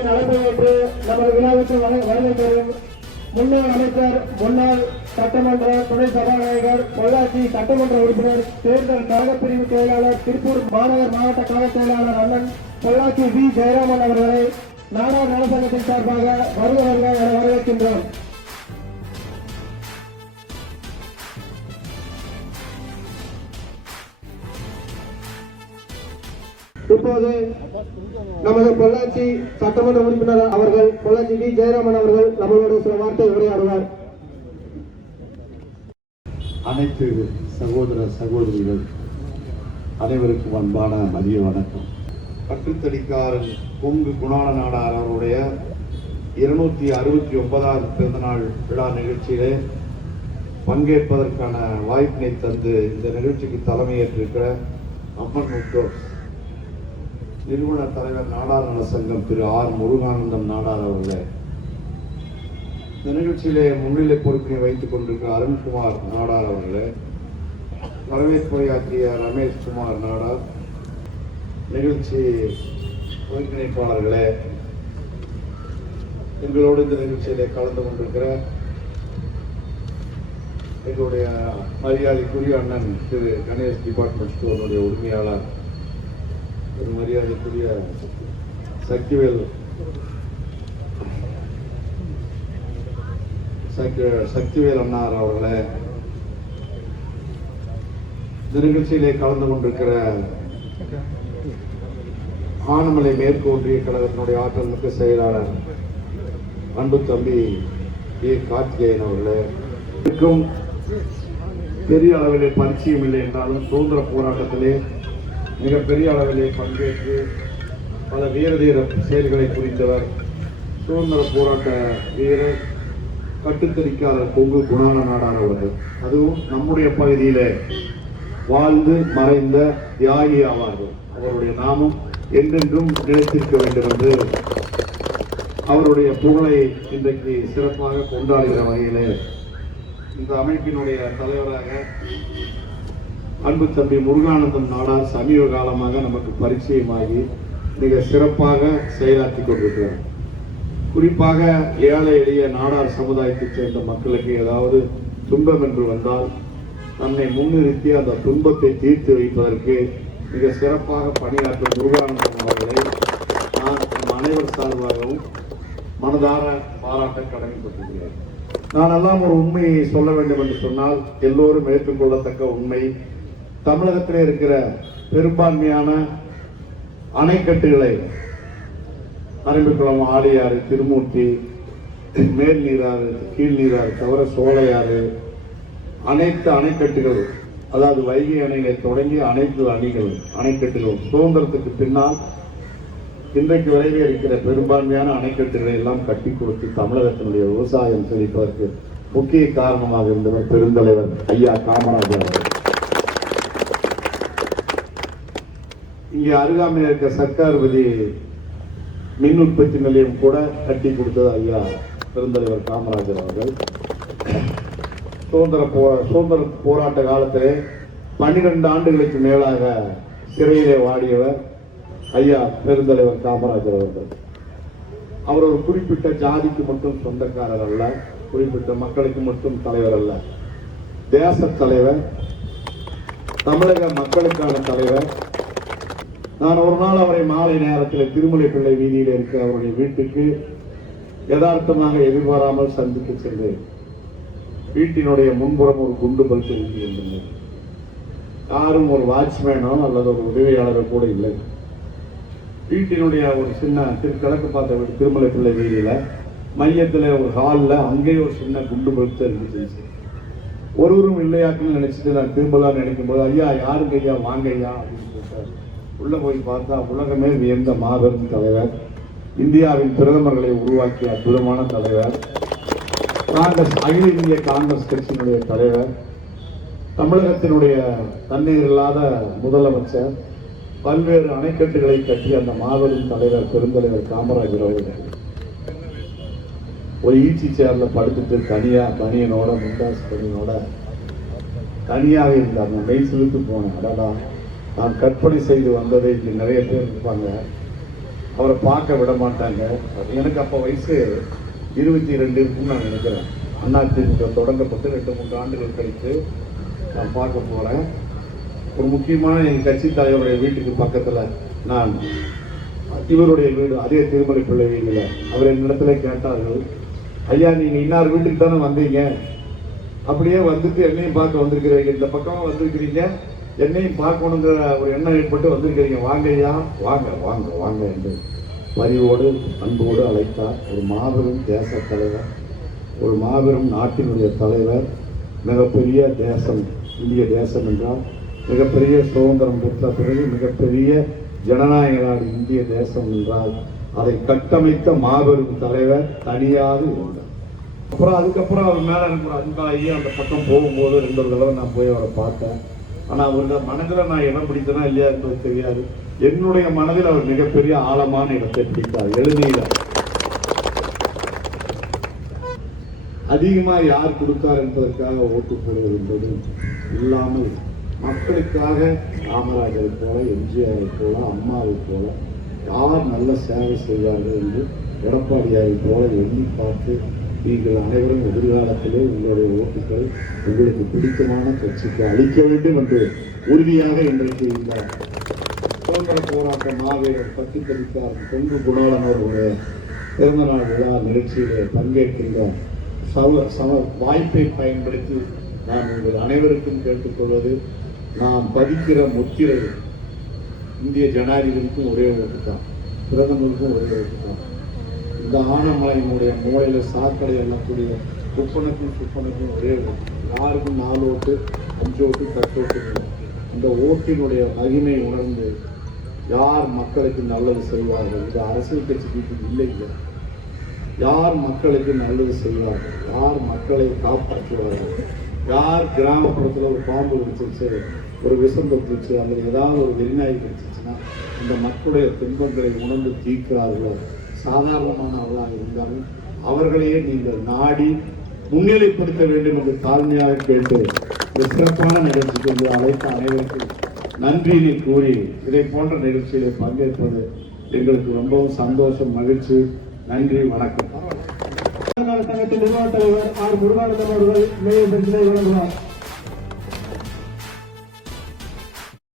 விழாவின் அழைப்பை நமது விழாவிற்கு வருகை தரும் முன்னாள் அமைச்சர், முன்னாள் சட்டமன்ற துணை சபாநாயகர், பொள்ளாச்சி சட்டமன்ற உறுப்பினர், தேர்தல் கழகப்பிரிவு செயலாளர், திருப்பூர் மாநகர் மாவட்ட கழக செயலாளர் அண்ணன் பொள்ளாச்சி வி. ஜெயராமன் அவர்களை நாடார் நலசங்கத்தின் சார்பாக வருவர்கள் என வரவேற்கின்றோம். இப்போது நமது பொள்ளாச்சி சட்டமன்ற உறுப்பினர் அவர்கள், பொள்ளாச்சி வி. ஜெயராமன் அவர்கள் நம்மளோட சில வார்த்தை உரையாடுவார். அனைத்து சகோதர சகோதரிகள் அனைவருக்கும் அன்பான மதிய வணக்கம். பட்டுத்தடிக்காரன் கொங்கு குணாள நாடார் அவருடைய 269வது பிறந்தநாள் விழா நிகழ்ச்சியிலே பங்கேற்பதற்கான வாய்ப்பினை தந்து இந்த நிகழ்ச்சிக்கு தலைமையேற்றிருக்கிற அம்மன் முத்தோர் நிறுவன தலைவர் நாடார் நல சங்கம் திரு ஆர். முருகானந்தம் நாடார் அவர்களே, இந்த நிகழ்ச்சியிலே முன்னிலை பொறுப்பினை வைத்துக் கொண்டிருக்கிற அருண்குமார் நாடார் அவர்களே, வரவேற்புரையாற்றிய ரமேஷ் குமார் நாடார், நிகழ்ச்சி ஒருங்கிணைப்பாளர்களே, எங்களோடு இந்த நிகழ்ச்சியிலே கலந்து கொண்டிருக்கிற எங்களுடைய மரியாதைக்குரிய அண்ணன் திரு கணேஷ் டிபார்ட்மெண்ட் ஸ்டோருடைய உரிமையாளர், ஒரு மரியாதைக்குரிய சக்திவேல் அண்ணார் அவர்களே, இந்த நிகழ்ச்சியிலே கலந்து கொண்டிருக்கிற ஆனமலை மேற்கு ஒன்றிய கழகத்தினுடைய ஆற்றல் மிக்க செயலாளர் அன்பு தம்பி ஏ. கார்த்திகேயன் அவர்களே, பெரிய அளவிலே பரிச்சயம் இல்லை என்றாலும் சுதந்திர போராட்டத்திலே மிகப்பெரிய அளவிலே பங்கேற்று பல வீரதீர செயல்களை புரிந்தவர், சுதந்திர போராட்ட வீரர், கட்டுத்தறிக்காரர் கொங்கு குணாள நாடார் அவர்கள். அதுவும் நம்முடைய பகுதியிலே வாழ்ந்து மறைந்த தியாகி ஆவார்கள். அவருடைய நாமம் என்றென்றும் நிலைத்திருக்க வேண்டும் என்று அவருடைய புகழை இன்றைக்கு சிறப்பாக கொண்டாடுகிற வகையிலே இந்த அமைப்பினுடைய தலைவராக அன்பு தம்பி முருகானந்தம் நாடார் சமீப காலமாக நமக்கு பரிச்சயமாகி மிக சிறப்பாக செயலாற்றி கொண்டிருக்கிறார். குறிப்பாக ஏழை எளிய நாடார் சமுதாயத்தைச் சேர்ந்த மக்களுக்கு ஏதாவது துன்பம் என்று வந்தால் தன்னை முன்னிறுத்தி அந்த துன்பத்தை தீர்த்து வைப்பதற்கு மிக சிறப்பாக பணியாற்றும் முருகானந்தம் அவர்களை நான் நம் அனைவர் சார்பாகவும் மனதார பாராட்ட கடமைப்பட்டிருக்கிறேன். நான் எல்லாம் ஒரு உண்மையை சொல்ல வேண்டும் என்று சொன்னால் எல்லோரும் ஏற்றுக்கொள்ளத்தக்க உண்மை, தமிழகத்திலே இருக்கிற பெரும்பான்மையான அணைக்கட்டுகளை, அரம்பிக்குளம், ஆழியாறு, திருமூர்த்தி, மேல் நீராறு, கீழ் நீராறு தவிர சோலையாறு, அனைத்து அணைக்கட்டுகள், அதாவது வைகை அணைகளை தொடங்கி அனைத்து அணைக்கட்டுகளும் சுதந்திரத்துக்கு பின்னால் இன்றைக்கு வரையிலே இருக்கிற பெரும்பான்மையான அணைக்கட்டுகளை எல்லாம் கட்டி கொடுத்து தமிழகத்தினுடைய விவசாயம் செழிப்பதற்கு முக்கிய காரணமாக இருந்தவர் பெருந்தலைவர் ஐயா காமராஜர் அவர்கள். இங்கே அருகாமையில் இருக்க சர்க்கார்பதி மின் உற்பத்தி நிலையம் கூட கட்டி கொடுத்தது ஐயா பெருந்தலைவர் காமராஜர் அவர்கள். சுதந்திர போராட்ட காலத்திலே 12 ஆண்டுகளுக்கு மேலாக சிறையிலே வாடியவர் ஐயா பெருந்தலைவர் காமராஜர் அவர்கள். அவர் ஒரு குறிப்பிட்ட ஜாதிக்கு மட்டும் சொந்தக்காரர் அல்ல, குறிப்பிட்ட மக்களுக்கு மட்டும் தலைவர் அல்ல, தேச தலைவர், தமிழக மக்களுக்கான தலைவர். நான் ஒரு நாள் அவரை மாலை நேரத்தில் திருமலை பிள்ளை வீதியில் இருக்க அவருடைய வீட்டுக்கு யதார்த்தமாக எதிர்பாராமல் சந்தித்து சென்றேன். வீட்டினுடைய முன்புறம் ஒரு குண்டு பல்ப் இருந்தது. யாரும் ஒரு வாட்ச்மேனோ அல்லது ஒரு உதவியாளரோ கூட இல்லை. வீட்டினுடைய ஒரு சின்ன கிழக்கு பார்த்த வீடு, திருமலை பிள்ளை வீதியில மையத்தில் ஒரு ஹாலில் அங்கே ஒரு சின்ன குண்டு பல்ப் இருந்துச்சு. ஒருவரும் இல்லையாக்குன்னு நினைச்சிட்டு நான் திரும்பலாம் நினைக்கும் போது, ஐயா யாருங்க ஐயா, வாங்க ஐயா அப்படின்னு சொல்லிட்டார். உள்ள போய் பார்த்தா உலகமே வியந்த மாபெரும் தலைவர், இந்தியாவின் பிரதமர்களை உருவாக்கிய அற்புதமான தலைவர், காங்கிரஸ், அகில இந்திய காங்கிரஸ் கட்சியினுடைய தலைவர், தமிழகத்தினுடைய தண்ணீர் இல்லாத முதலமைச்சர், பல்வேறு அணைக்கட்டுகளை கட்டிய அந்த மாபெரும் தலைவர் பெருந்தலைவர் காமராஜர் அவர்கள் ஒரு ஈச்சி சேர்ல படுத்துட்டு தனியா பனியனோட முண்டாஸ் பனியனோட தனியாக இருந்தார். நான் மெய் சிலுத்து போனேன். அடடா, நான் கற்பனை செய்து வந்ததை இங்கே நிறைய பேர் இருப்பாங்க, அவரை பார்க்க விட மாட்டாங்க. எனக்கு அப்போ வயசு 22 இருக்குன்னு நான் நினைக்கிறேன். அதிமுக தொடங்கப்பட்டு 2-3 ஆண்டுகள் கழித்து நான் பார்க்க போகிறேன். ஒரு முக்கியமான எங்கள் கட்சி தலைவருடைய வீட்டுக்கு பக்கத்தில் நான் இவருடைய வீடு அதே திருமலை பிள்ளை வீட்டில் அவர் என்னிடத்துல கேட்டார்கள், ஐயா நீங்கள் இன்னார் வீட்டுக்கு தானே வந்தீங்க, அப்படியே வந்துட்டு என்னையும் பார்க்க வந்திருக்கிறீங்க, இந்த பக்கமாக வந்திருக்கிறீங்க, என்னையும் பார்க்கணுங்கிற ஒரு எண்ணம் ஏற்பட்டு வந்திருக்கிறீங்க, வாங்க ஐயா வாங்க வாங்க வாங்க என்று பரிவோடு அன்போடு அழைத்தார். ஒரு மாபெரும் தேச தலைவர், ஒரு மாபெரும் நாட்டினுடைய தலைவர், மிகப்பெரிய தேசம் இந்திய தேசம் என்றால் மிகப்பெரிய சுதந்திரம் பெற்ற பிறகு மிகப்பெரிய ஜனநாயக நாடு இந்திய தேசம் என்றால் அதை கட்டமைத்த மாபெரும் தலைவர் தனியாக இருந்தார். அப்புறம் அதுக்கப்புறம் அவர் மேலே எனக்கு ஒரு அன்பாகி அந்த பக்கம் போகும்போது 2 தடவை நான் போய் அவரை பார்த்தேன். ஆனால் அவருடைய மனதில் நான் இடம் பிடித்தனா இல்லையா என்பது தெரியாது. என்னுடைய மனதில் அவர் மிகப்பெரிய ஆழமான இடத்தை பிடித்தார். எளிமையில் அதிகமாக யார் கொடுத்தார் என்பதற்காக ஓட்டு போடுவது என்பது இல்லாமல் மக்களுக்காக காமராஜரை போல, எம்ஜிஆரை போல, அம்மாவை போல யார் நல்ல சேவை செய்வார்கள் என்று எடப்பாடியாரை போல எண்ணி பார்த்து நீங்கள் அனைவரும் எதிர்காலத்திலே உங்களுடைய ஓட்டுக்களை உங்களுக்கு பிடித்தமான கட்சிக்கு அளிக்க வேண்டும் என்று உறுதியாக இன்றைக்கு இந்த சுதந்திர போராட்ட மாவீரர் பற்றி தெரிவித்தார் தொங்கு குணாளன் அவர்களுடைய பிறந்தநாள் விழா நிகழ்ச்சியிலே பங்கேற்கின்ற வாய்ப்பை பயன்படுத்தி நான் உங்கள் அனைவருக்கும் கேட்டுக்கொள்வது, நாம் பதிக்கிற முத்திரை இந்திய ஜனாதிபதிக்கும் ஒரே ஓட்டு தான், பிரதமருக்கும் ஒரே ஓட்டு தான். இந்த ஆனமலையினுடைய மூலையில் சாக்கடை எண்ணக்கூடிய குப்பனுக்கும் ஒரே ஓட்டு. யாருக்கும் 4 ஓட்டு 5 ஓட்டு 10 ஓட்டு. இந்த ஓட்டினுடைய மகிமை உணர்ந்து யார் மக்களுக்கு நல்லது செய்வார்கள், இது அரசியல் கட்சிக்கு இல்லைங்க, யார் மக்களுக்கு நல்லது செய்வார்கள், யார் மக்களை காப்பாற்றுவார்கள், யார் கிராமப்புறத்தில் ஒரு பாம்பு கடிச்சிருச்சு, ஒரு விஷம் தொற்றுச்சு, அல்லது ஏதாவது ஒரு வெறிநாய் கடிச்சிச்சுன்னா அந்த மக்களுடைய துன்பங்களை உணர்ந்து தீர்க்கிறார்களோ, சாதாரணமானவர்களாக இருந்தாலும் அவர்களையே நீங்கள் நாடி முன்னிலைப்படுத்த வேண்டும் என்று தாழ்மையாக கேட்டு இந்த சிறப்பான நிகழ்ச்சிக்கு வந்து அழைத்த அனைவருக்கும் நன்றியை கூறி இதை போன்ற நிகழ்ச்சியில் பங்கேற்பது எங்களுக்கு ரொம்பவும் சந்தோஷம், மகிழ்ச்சி. நன்றி, வணக்கம். சங்கத்தின் நிர்வாக தலைவர் ஆர் முருகானந்தம் அவர்கள் மேயர் வழங்குவார்.